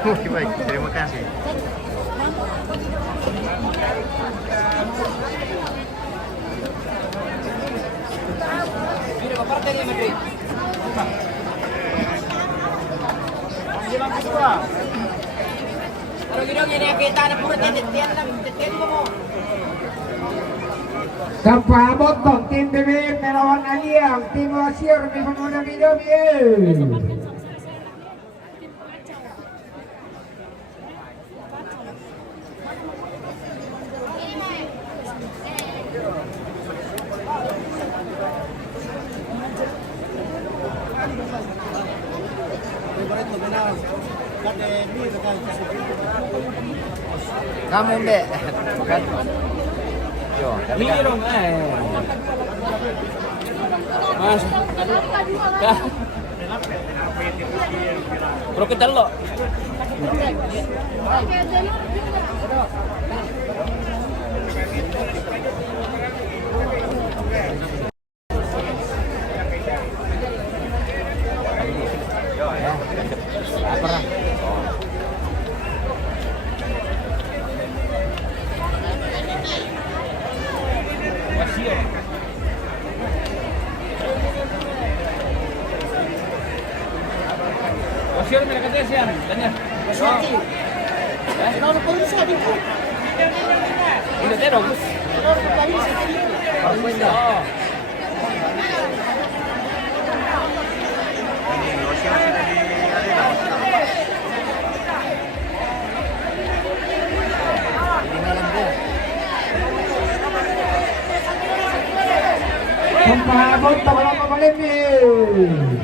Oke, baik, terima kasih. Tanpa botol tim BBM melawan Aliang, tim Wasir di pemuda BBM. Kamu deh, bukan? Yo, Ini dong, Mas. Bro kita lo. Wasir mereka desian, tanya. Wasir. Kalau nak pergi sini tu. Ini dia dong. Kalau pergi sini. Oh. Tanpa botol lama balik ni. Belum.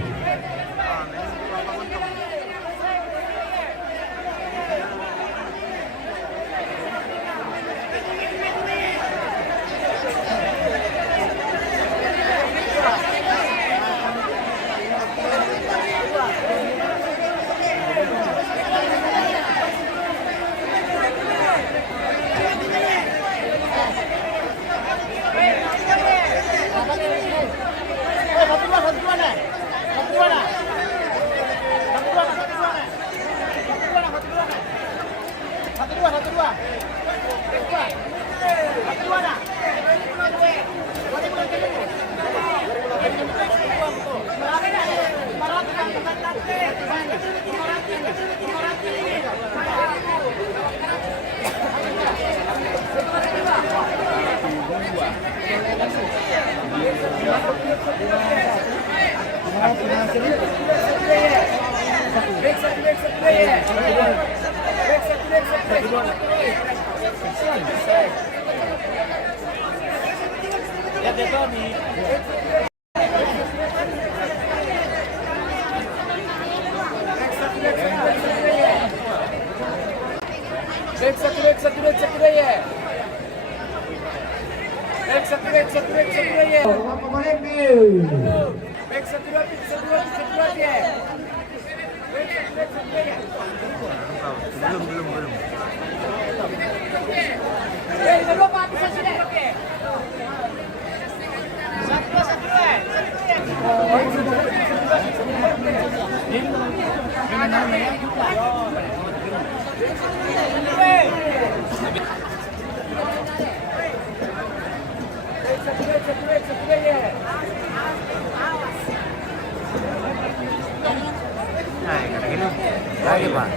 Lagi Pak,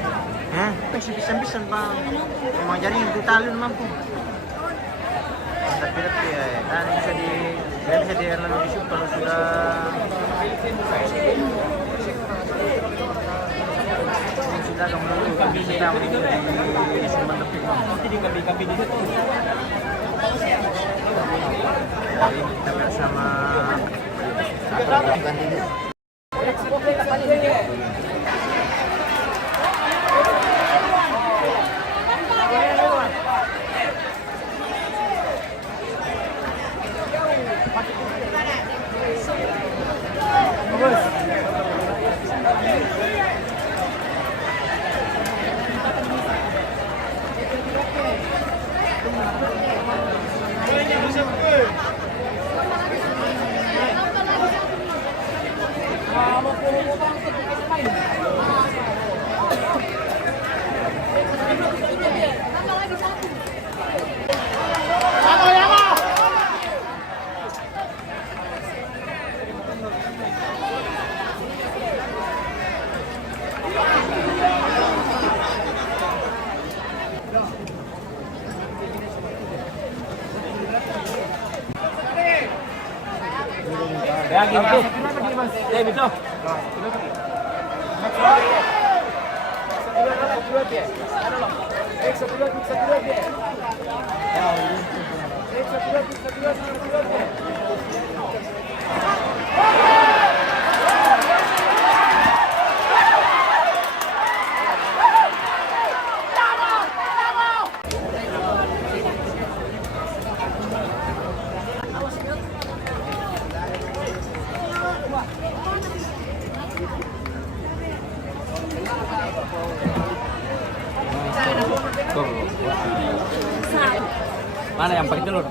pisan Bang. Memang jadi yang ditalin mampu. Tapi ya, kan bisa di lalu isu kalau sudah kemudian kami sedang di Suman Lepik. Nanti di kami di situ. Jadi kita bersama kandidat. Bagus. Ya, gitu. Ya, gitu. Mana yang pakai telur?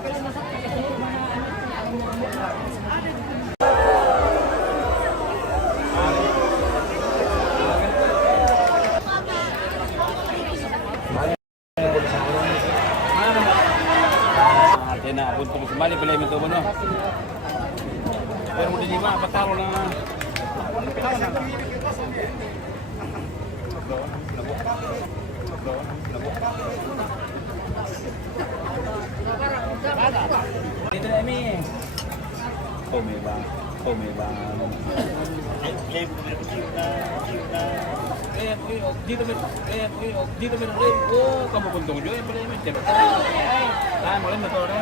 Tena untuk kembali beli itu benar. Biar mau dilima apa taruh na? Dito na mi. Tumeba. Dito mi. Oh, kamu kuntong jo, pala mi. Tahan mo rin motor na.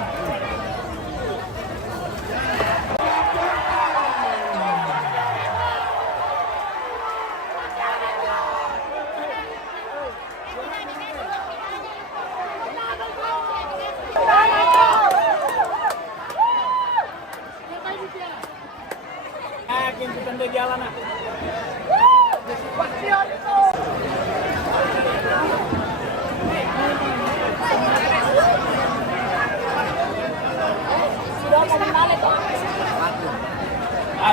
Akin kita jalan nak.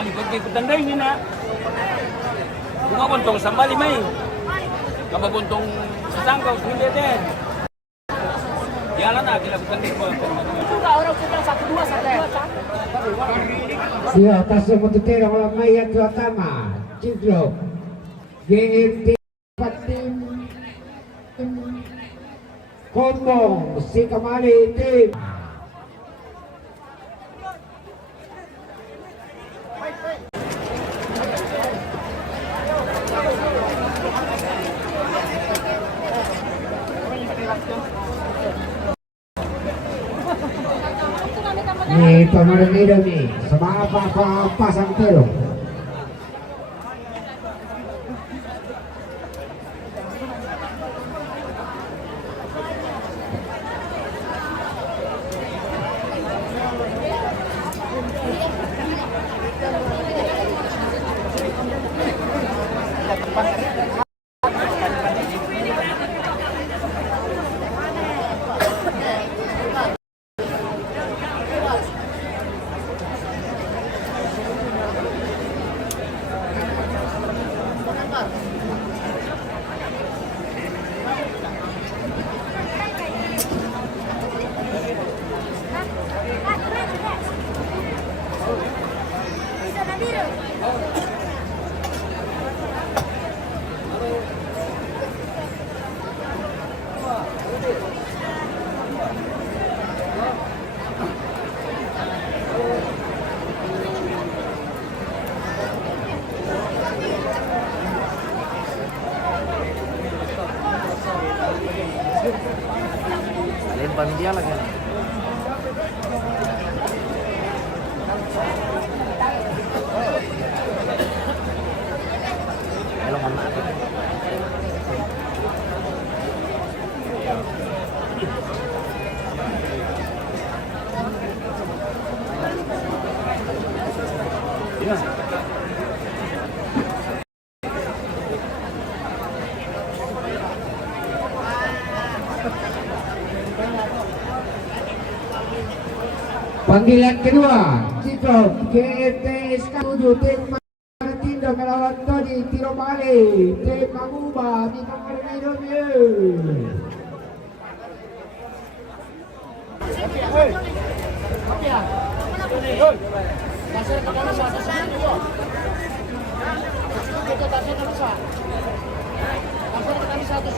Ikut-ikutan rin yun na. Bunga kuntong sambali may. Kapaguntong sa tangkaw, hindi din. Jalan na, kilabutan din ko. Siya atas mututera wala maya tuatama. Ciklo. GMT Patim. Kombong si Kamali tim. Ni pemerintah ni sama apa pasang terus. Lain dia lagi. Hello mana? Panggilan kedua, Cipro GTSK 7 tim Maritim sudah melawan Tony tiro balik tim mengubah di nomor biru. Satu